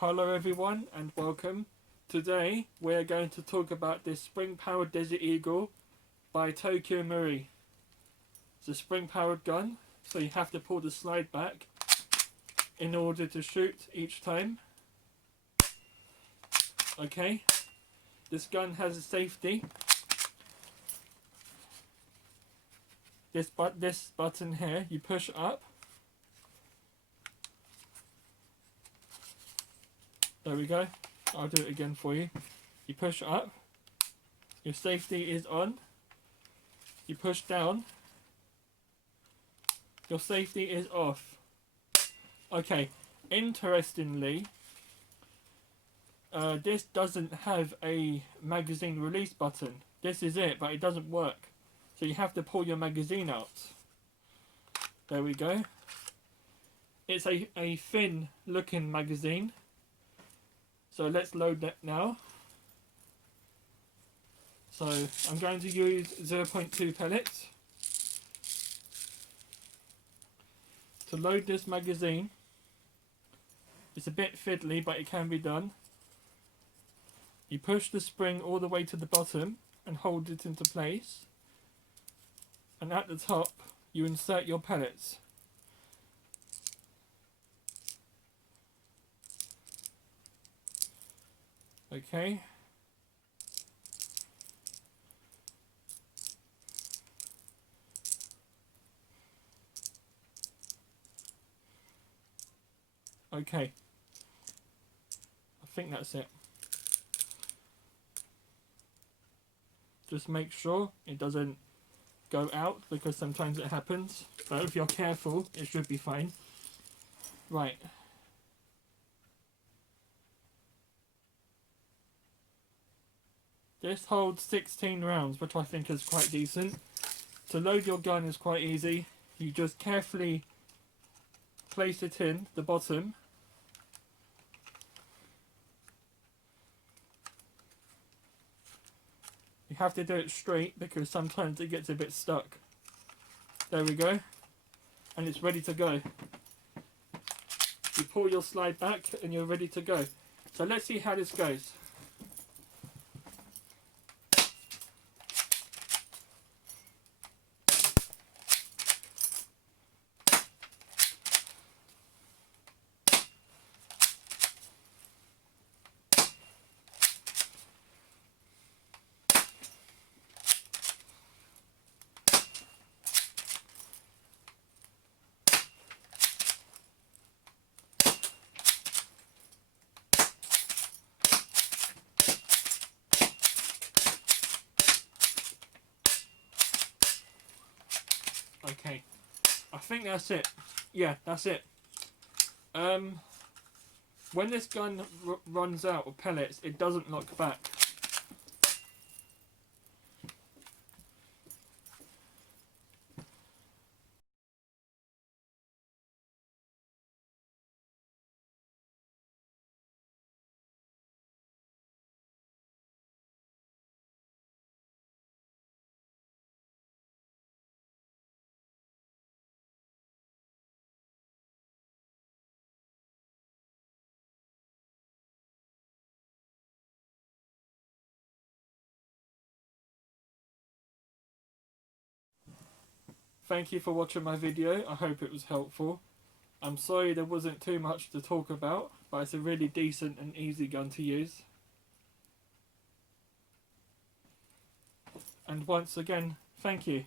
Hello everyone and welcome. Today we are going to talk about this spring-powered Desert Eagle by Tokyo Marui. It's a spring-powered gun, so you have to pull the slide back in order to shoot each time. Okay, this gun has a safety. This button here, you push up. There we go. I'll do it again for you. You push up. Your safety is on. You push down. Your safety is off. Okay. Interestingly, this doesn't have a magazine release button. This is it, but it doesn't work. So you have to pull your magazine out. There we go. It's a thin looking magazine. So let's load that now. So I'm going to use 0.2 pellets to load this magazine. It's a bit fiddly, but it can be done. You push the spring all the way to the bottom and hold it into place. And at the top, you insert your pellets. Okay. Okay. I think that's it. Just make sure it doesn't go out, because sometimes it happens. But if you're careful, it should be fine. Right. This holds 16 rounds, which I think is quite decent. To load your gun is quite easy. You just carefully place it in the bottom. You have to do it straight because sometimes it gets a bit stuck. There we go. And it's ready to go. You pull your slide back and you're ready to go. So let's see how this goes. Okay, I think that's it. Yeah, that's it. When this gun runs out of pellets, it doesn't lock back. Thank you for watching my video. I hope it was helpful. I'm sorry there wasn't too much to talk about, but it's a really decent and easy gun to use. And once again, thank you.